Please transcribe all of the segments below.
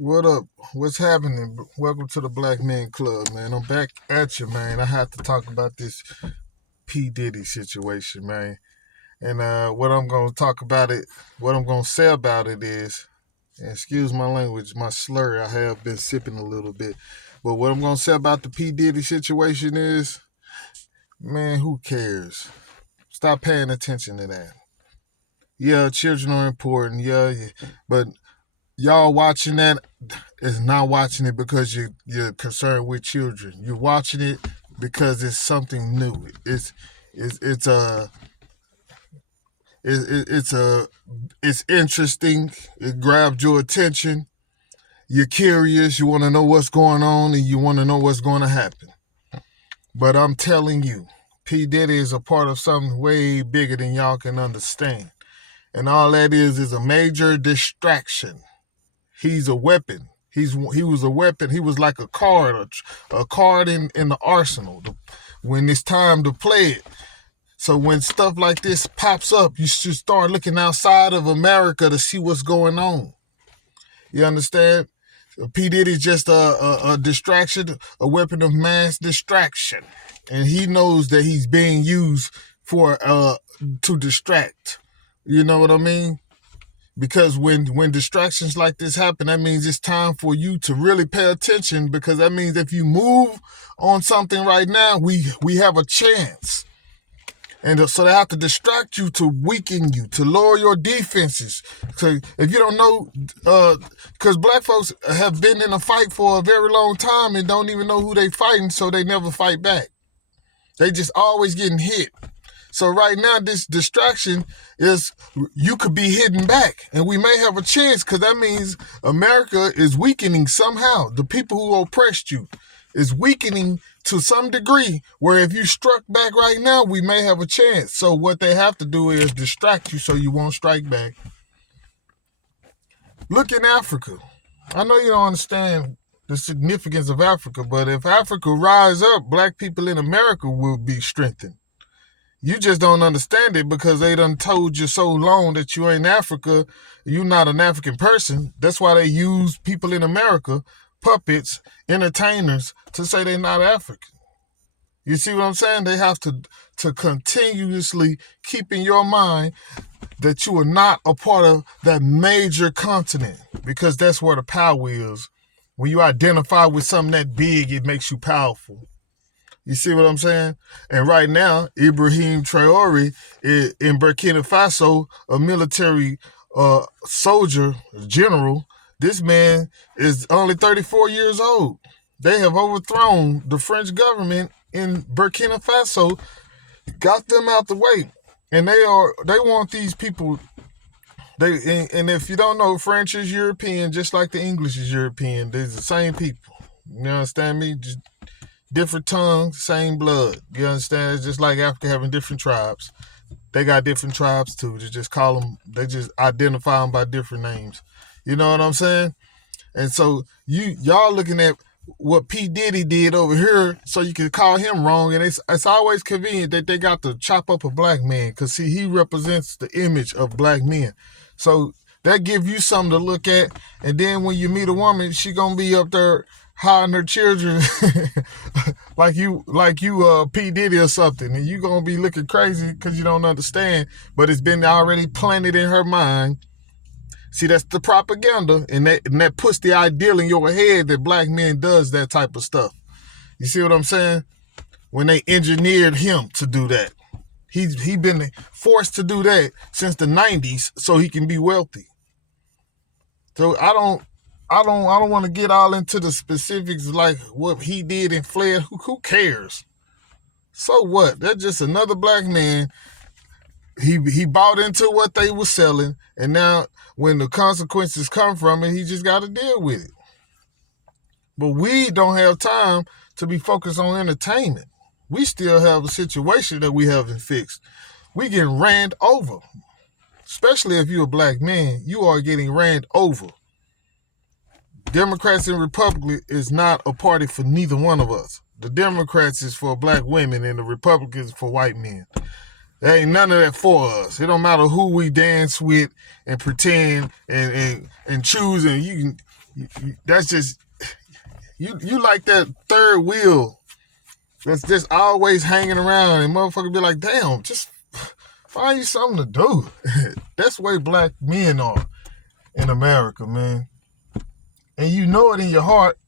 What up? What's happening? Welcome to the Black Men Club, man. I'm back at you, man. I have to talk about this P Diddy situation, man. And what I'm gonna talk about it, what I'm gonna say about it is, and excuse my language, my slur. I have been sipping a little bit, but what I'm gonna say about the P Diddy situation is, man, who cares? Stop paying attention to that. Yeah, children are important. Yeah, but y'all watching that is not watching it because you're concerned with children. You're watching it because it's something new. It's a it's a it's interesting. It grabs your attention. You're curious. You want to know what's going on, and you want to know what's going to happen. But I'm telling you, P Diddy is a part of something way bigger than y'all can understand, and all that is a major distraction. He's a weapon. He was a weapon. He was like a card in the arsenal. When it's time to play it. So when stuff like this pops up, you should start looking outside of America to see what's going on. You understand? P Diddy's just a distraction, a weapon of mass distraction, and he knows that he's being used for to distract. You know what I mean? Because when distractions like this happen, that means it's time for you to really pay attention, because that means if you move on something right now, we have a chance. And so they have to distract you to weaken you, to lower your defenses. So if you don't know, because black folks have been in a fight for a very long time and don't even know who they fighting, so they never fight back. They just always getting hit. So right now, this distraction is you could be hitting back, and we may have a chance, because that means America is weakening somehow. The people who oppressed you is weakening to some degree, where if you struck back right now, we may have a chance. So what they have to do is distract you so you won't strike back. Look in Africa. I know you don't understand the significance of Africa, but if Africa rise up, black people in America will be strengthened. You just don't understand it because they done told you so long that you ain't Africa, you're not an African person. That's why they use people in America, puppets, entertainers, to say they're not African. You see what I'm saying? They have to continuously keep in your mind that you are not a part of that major continent, because that's where the power is. When you identify with something that big, it makes you powerful. You see what I'm saying? And right now, Ibrahim Traore in Burkina Faso, a military soldier, general, this man is only 34 years old. They have overthrown the French government in Burkina Faso, got them out the way. And they want these people. And if you don't know, French is European, just like the English is European. They're the same people. You understand me? Just different tongues, same blood. You understand? It's just like Africa having different tribes. They got different tribes too. They just identify them by different names. You know what I'm saying? And so y'all looking at what P Diddy did over here, so you can call him wrong. And it's always convenient that they got to chop up a black man, because see, he represents the image of black men. So that give you something to look at. And then when you meet a woman, she gonna be up there hiding her children like you P Diddy or something, and you gonna be looking crazy because you don't understand. But it's been already planted in her mind. See, that's the propaganda, and that puts the ideal in your head that black men does that type of stuff. You see what I'm saying? When they engineered him to do that, he been forced to do that since the 90s so he can be wealthy. So I don't want to get all into the specifics like what he did and fled. Who cares? So what? That's just another black man. He bought into what they were selling, and now when the consequences come from it, he just got to deal with it. But we don't have time to be focused on entertainment. We still have a situation that we haven't fixed. We getting ran over. Especially if you're a black man, you are getting ran over. Democrats and Republicans is not a party for neither one of us. The Democrats is for black women and the Republicans for white men. There ain't none of that for us. It don't matter who we dance with and pretend and choose, and That's just you like that third wheel that's just always hanging around, and motherfuckers be like, damn, just find you something to do. That's the way black men are in America, man. And you know it in your heart.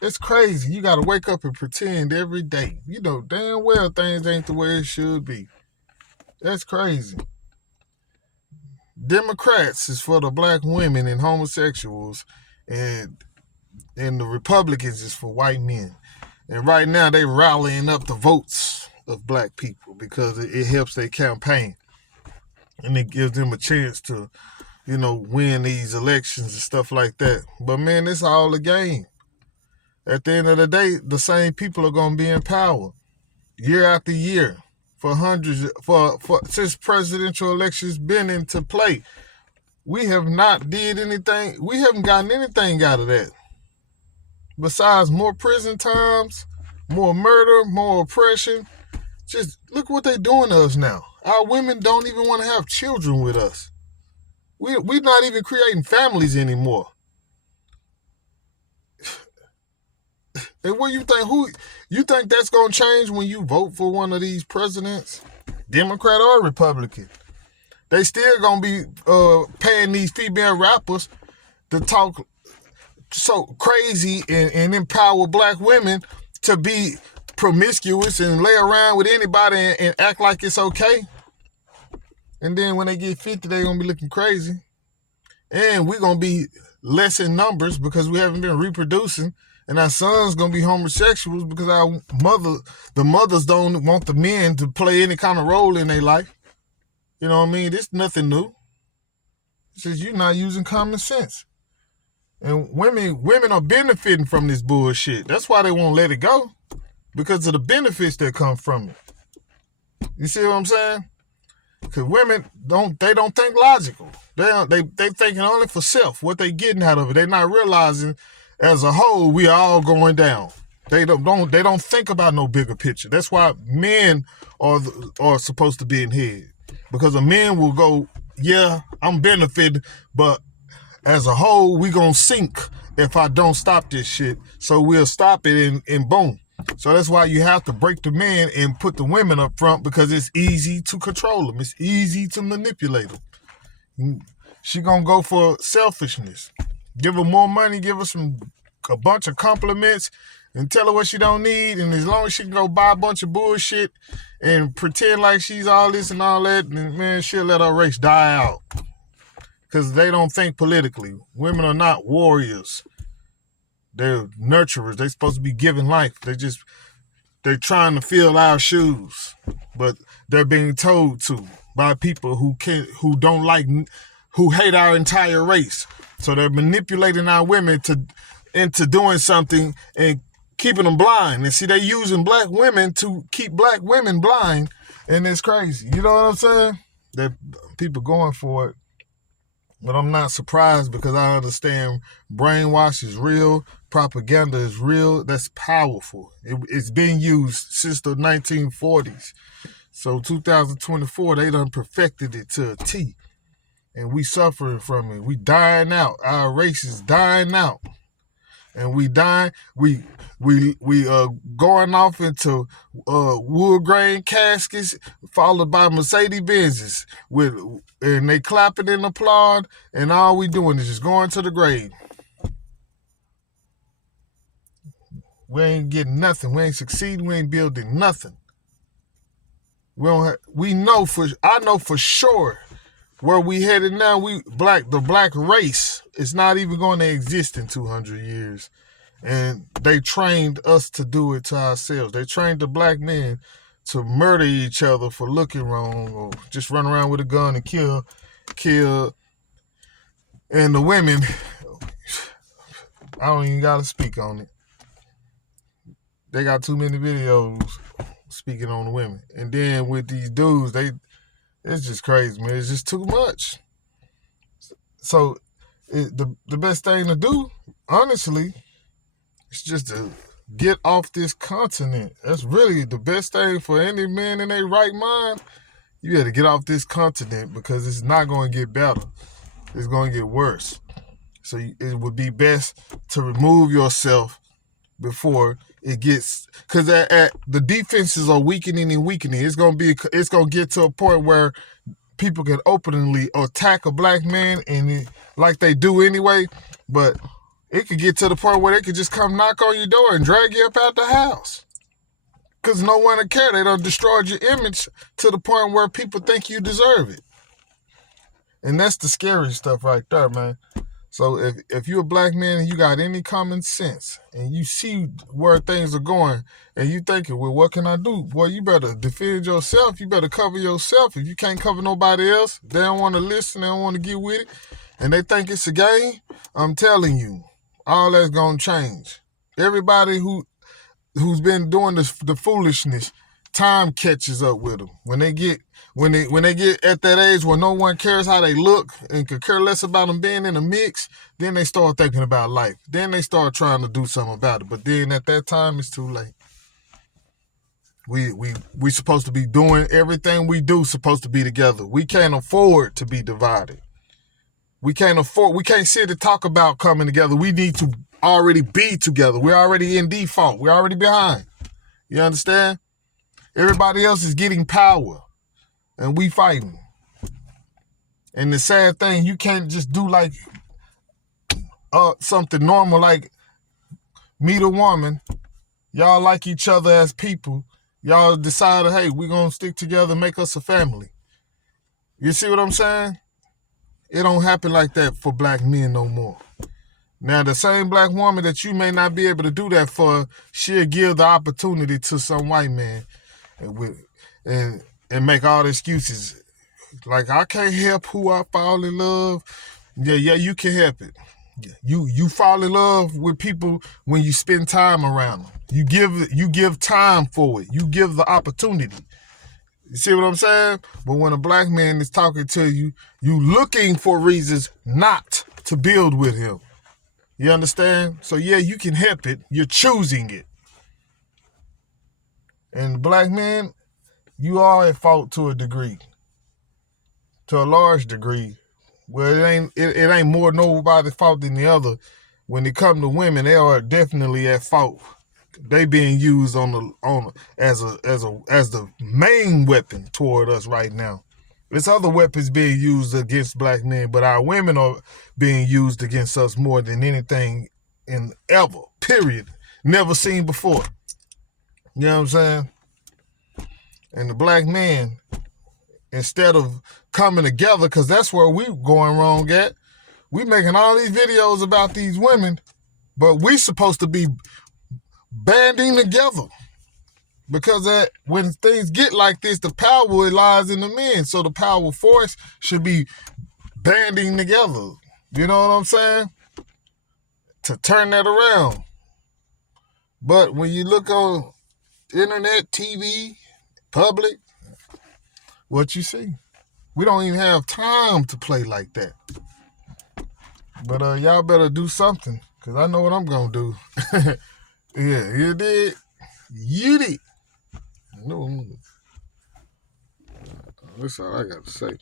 It's crazy. You got to wake up and pretend every day. You know damn well things ain't the way it should be. That's crazy. Democrats is for the black women and homosexuals, and the Republicans is for white men. And right now they rallying up the votes of black people because it helps their campaign. And it gives them a chance to, win these elections and stuff like that. But man, it's all a game. At the end of the day, the same people are going to be in power year after year for since presidential elections been into play. We have not did anything. We haven't gotten anything out of that. Besides more prison times, more murder, more oppression. Just look what they're doing to us now. Our women don't even want to have children with us. We're not even creating families anymore. And what you think? Who you think that's gonna change when you vote for one of these presidents, Democrat or Republican? They still gonna be paying these female rappers to talk so crazy and empower black women to be promiscuous and lay around with anybody and act like it's okay. And then when they get 50, they're gonna be looking crazy. And we're gonna be less in numbers because we haven't been reproducing. And our sons gonna be homosexuals because the mothers don't want the men to play any kind of role in their life. You know what I mean? It's nothing new. It's just you're not using common sense. And women are benefiting from this bullshit. That's why they won't let it go. Because of the benefits that come from it. You see what I'm saying? Because women don't think logical. They thinking only for self, what they getting out of it. They're not realizing as a whole we are all going down. They don't think about no bigger picture. That's why men are supposed to be in head. Because a man will go, yeah, I'm benefited, but as a whole, we gonna sink if I don't stop this shit. So we'll stop it and boom. So that's why you have to break the man and put the women up front because it's easy to control them. It's easy to manipulate them. She gonna go for selfishness. Give her more money, give her a bunch of compliments and tell her what she don't need. And as long as she can go buy a bunch of bullshit and pretend like she's all this and all that, then man, she'll let her race die out. Because they don't think politically. Women are not warriors. They're nurturers. They're supposed to be giving life. They're trying to fill our shoes. But they're being told to by people who hate our entire race. So they're manipulating our women into doing something and keeping them blind. And see, they're using black women to keep black women blind. And it's crazy. You know what I'm saying? That people going for it. But I'm not surprised because I understand brainwash is real, propaganda is real. That's powerful. It's been used since the 1940s. So 2024, they done perfected it to a T. And we suffering from it. We dying out. Our race is dying out. And we dying. We going off into wood grain caskets followed by Mercedes Benzes and they clapping and applaud, and all we doing is just going to the grave. We ain't getting nothing. We ain't succeeding. We ain't building nothing. I know for sure where we headed now. The black race is not even going to exist in 200 years. And they trained us to do it to ourselves. They trained the black men to murder each other for looking wrong or just run around with a gun and kill. And the women, I don't even got to speak on it. They got too many videos speaking on the women. And then with these dudes, it's just crazy, man. It's just too much. So the best thing to do, honestly, is just to get off this continent. That's really the best thing for any man in their right mind. You got to get off this continent because it's not going to get better. It's going to get worse. So it would be best to remove yourself before it gets, because the defenses are weakening and weakening. It's gonna get to a point where people can openly attack a black man, and like they do anyway. But it could get to the point where they could just come knock on your door and drag you up out the house, because no one would care. They done destroyed your image to the point where people think you deserve it, and that's the scary stuff right there, man. So if you're a black man and you got any common sense and you see where things are going and you thinking, well, what can I do? Boy, you better defend yourself. You better cover yourself. If you can't cover nobody else, they don't want to listen, they don't want to get with it, and they think it's a game, I'm telling you, all that's going to change. Everybody who's been doing the foolishness, time catches up with them. When they get at that age where no one cares how they look and could care less about them being in a mix, then they start thinking about life. Then they start trying to do something about it. But then at that time, it's too late. We supposed to be doing everything we do, supposed to be together. We can't afford to be divided. We can't sit and talk about coming together. We need to already be together. We're already in default. We're already behind. You understand? Everybody else is getting power, and we fighting. And the sad thing, you can't just do like something normal, like meet a woman, y'all like each other as people, y'all decided, hey, we're going to stick together and make us a family. You see what I'm saying? It don't happen like that for black men no more. Now, the same black woman that you may not be able to do that for, she'll give the opportunity to some white man and make all the excuses. Like, I can't help who I fall in love. Yeah, you can help it. You fall in love with people when you spend time around them. You give time for it. You give the opportunity. You see what I'm saying? But when a black man is talking to you, you looking for reasons not to build with him. You understand? So yeah, you can help it. You're choosing it. And black men, you are at fault to a degree. To a large degree. Well, it ain't more nobody's fault than the other. When it comes to women, they are definitely at fault. They being used as the main weapon toward us right now. There's other weapons being used against black men, but our women are being used against us more than anything in ever, period. Never seen before. You know what I'm saying? And the black man, instead of coming together, because that's where we going wrong at, we making all these videos about these women, but we supposed to be banding together. Because when things get like this, the power lies in the men. So the power force should be banding together. You know what I'm saying? To turn that around. But when you look on internet, TV, public, what you see? We don't even have time to play like that. But y'all better do something, because I know what I'm going to do. Yeah, you did. You did. No, that's all I got to say.